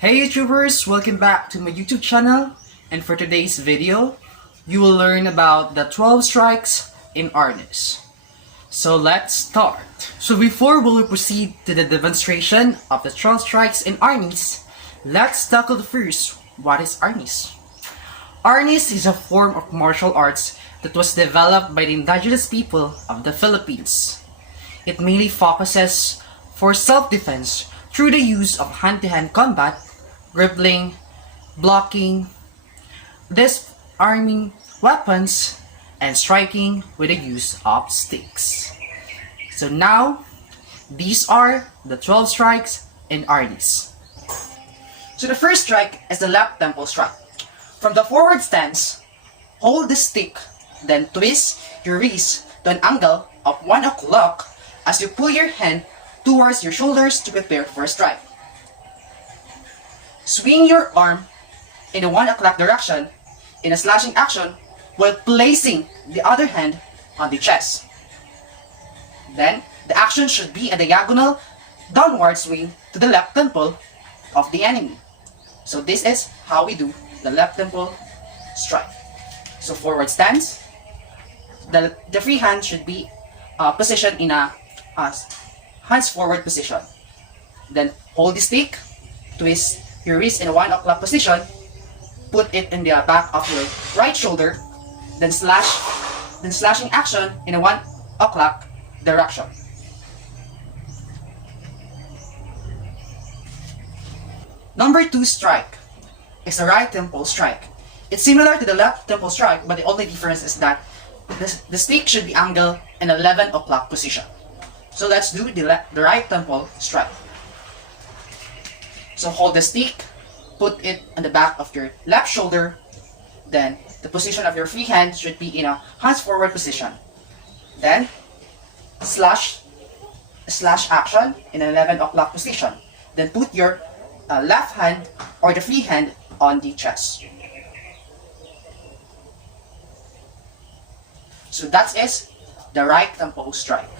Hey YouTubers, welcome back to my YouTube channel, and for today's video, you will learn about the 12 strikes in arnis. So let's start. So before we will proceed to the demonstration of the 12 strikes in arnis, let's tackle first what is arnis. Arnis is a form of martial arts that was developed by the indigenous people of the Philippines. It mainly focuses for self-defense through the use of hand-to-hand combat, grappling, blocking, disarming weapons, and striking with the use of sticks. So now, these are the 12 strikes in arnis. So the first strike is the left temple strike. From the forward stance, hold the stick, then twist your wrist to an angle of 1 o'clock as you pull your hand towards your shoulders to prepare for a strike. Swing your arm in the 1 o'clock direction in a slashing action while placing the other hand on the chest. Then, the action should be a diagonal downward swing to the left temple of the enemy. So this is how we do the left temple strike. So forward stance, the free hand should be positioned in a hands forward position. Then hold the stick, twist your wrist in a 1 o'clock position, put it in the back of your right shoulder, then slashing action in a 1 o'clock direction. Number 2 strike is the right temple strike. It's similar to the left temple strike, but the only difference is that the stick should be angled in 11 o'clock position. So let's do the right temple strike. So hold the stick, put it on the back of your left shoulder, then the position of your free hand should be in a hands forward position. Then slash action in 11 o'clock position. Then put your left hand or the free hand on the chest. So that is the right tempo strike.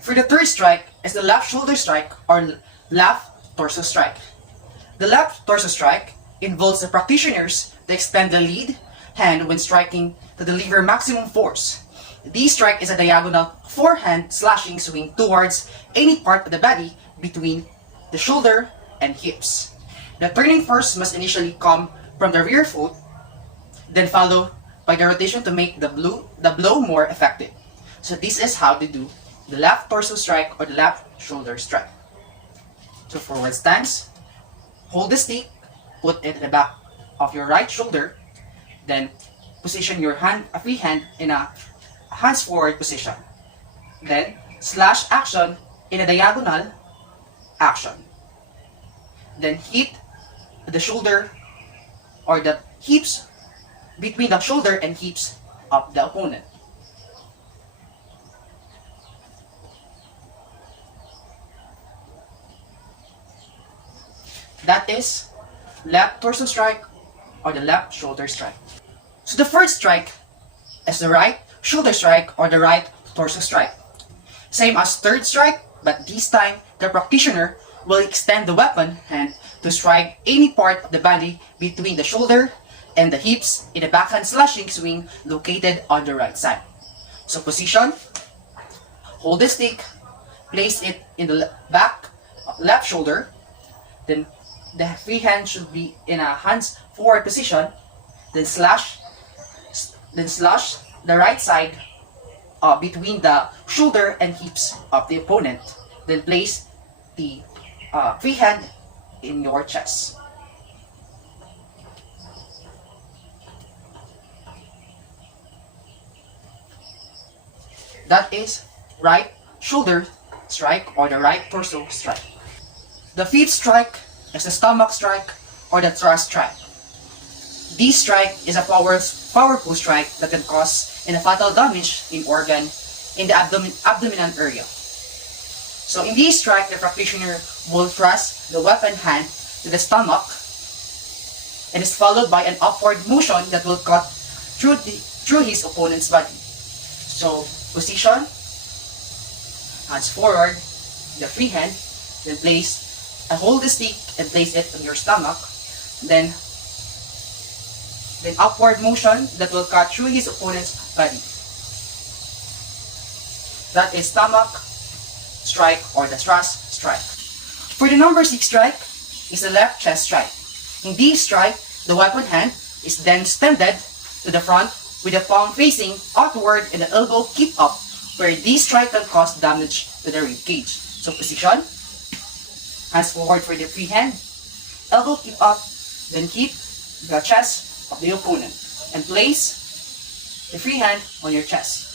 For the third strike is the left shoulder strike or left torso strike. The left torso strike involves the practitioners to extend the lead hand when striking to deliver maximum force. This strike is a diagonal forehand slashing swing towards any part of the body between the shoulder and hips. The turning force must initially come from the rear foot, then followed by the rotation to make the blow more effective. So this is how to do the left torso strike or the left shoulder strike. So forward stance, hold the stick, put it in the back of your right shoulder, then position your free hand in a hands forward position. Then slash action in a diagonal action. Then hit the shoulder or the hips between the shoulder and hips of the opponent. That is left torso strike or the left shoulder strike. So the first strike is the right shoulder strike or the right torso strike. Same as third strike, but this time the practitioner will extend the weapon hand to strike any part of the body between the shoulder and the hips in a backhand slashing swing located on the right side. So position, hold the stick, place it in the back left shoulder, then the free hand should be in a hands forward position, then slash the right side between the shoulder and hips of the opponent, then place the free hand in your chest. That is right shoulder strike or the right torso strike. The fifth strike is the stomach strike or the thrust strike. This strike is a powerful strike that can cause a fatal damage in organ in the abdominal area. So in this strike, the practitioner will thrust the weapon hand to the stomach and is followed by an upward motion that will cut through his opponent's body. So position, hands forward, the free hand, then place hold the stick and place it on your stomach. Then upward motion that will cut through his opponent's body. That is stomach strike or the thrust strike. For the number 6 strike is the left chest strike. In this strike, the weapon hand is then extended to the front with the palm facing outward and the elbow keep up, where this strike can cause damage to the rib cage. So position, hands forward for the free hand, elbow keep up, then keep the chest of the opponent and place the free hand on your chest.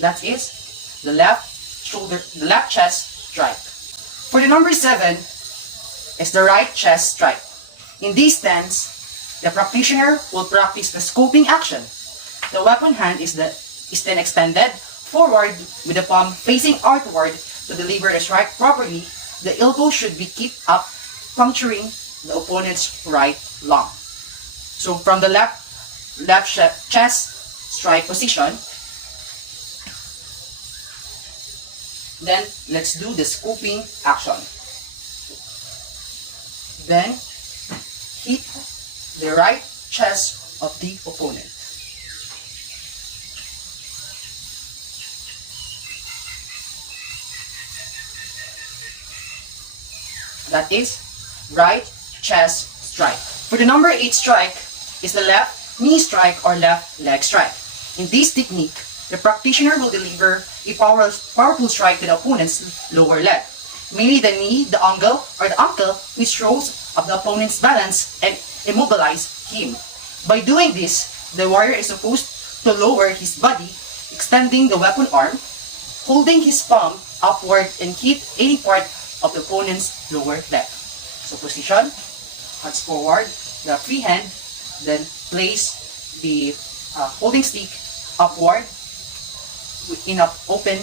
That is the left chest strike. For the number 7 is the right chest strike. In this stance, the practitioner will practice the scoping action. The weapon hand is then extended forward with the palm facing outward to deliver the strike properly. The elbow should be kept up, puncturing the opponent's right lung. So from the left chest strike position, then let's do the scooping action. Then hit the right chest of the opponent. That is right chest strike. For the number 8 strike is the left knee strike or left leg strike. In this technique, the practitioner will deliver a powerful strike to the opponent's lower leg, mainly the knee, the ankle, or the ankle, which throws up the opponent's balance and immobilize him. By doing this, the warrior is supposed to lower his body, extending the weapon arm, holding his palm upward and hit any part of the opponent's lower leg. So position, hands forward, the free hand, then place the holding stick upward in an open,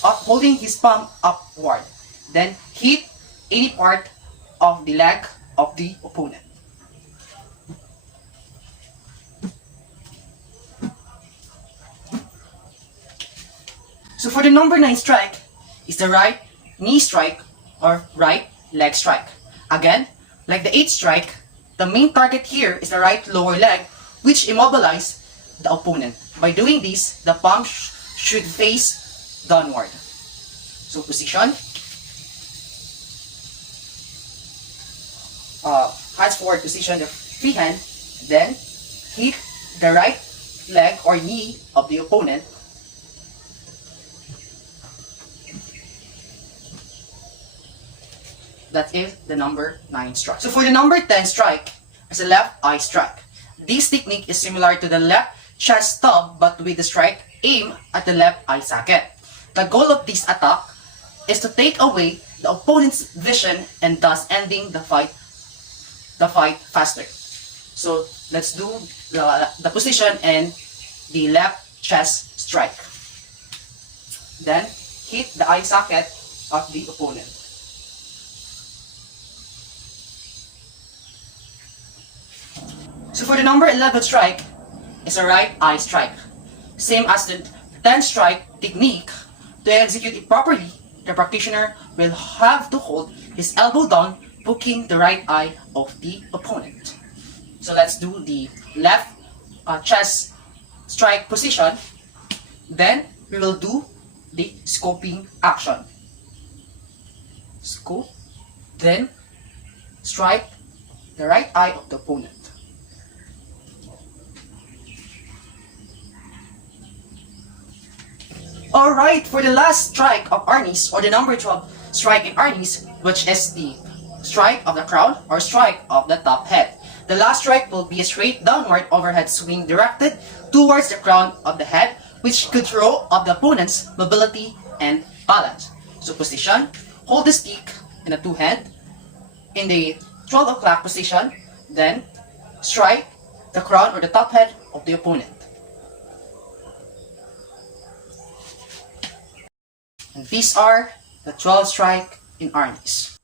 holding his palm upward. Then hit any part of the leg of the opponent. So for the number 9 strike is the right knee strike or right leg strike. Again, like the 8th strike, the main target here is the right lower leg, which immobilize the opponent. By doing this, the palm should face downward. So position, hands forward position, the free hand, then hit the right leg or knee of the opponent. That is the number 9 strike. So for the number 10 strike is a left eye strike. This technique is similar to the left chest stab, but with the strike aim at the left eye socket. The goal of this attack is to take away the opponent's vision and thus ending the fight faster. So let's do the position and the left chest strike. Then hit the eye socket of the opponent. So for the number 11 strike is a right eye strike. Same as the 10 strike technique, to execute it properly, the practitioner will have to hold his elbow down, poking the right eye of the opponent. So let's do the left chest strike position. Then we will do the scoping action. Scope, then strike the right eye of the opponent. Alright, for the last strike of arnis, or the number 12 strike in arnis, which is the strike of the crown or strike of the top head. The last strike will be a straight downward overhead swing directed towards the crown of the head, which could throw off the opponent's mobility and balance. So position, hold the stick in the 2 hand in the 12 o'clock position, then strike the crown or the top head of the opponent. And these are the 12 strike in arnis.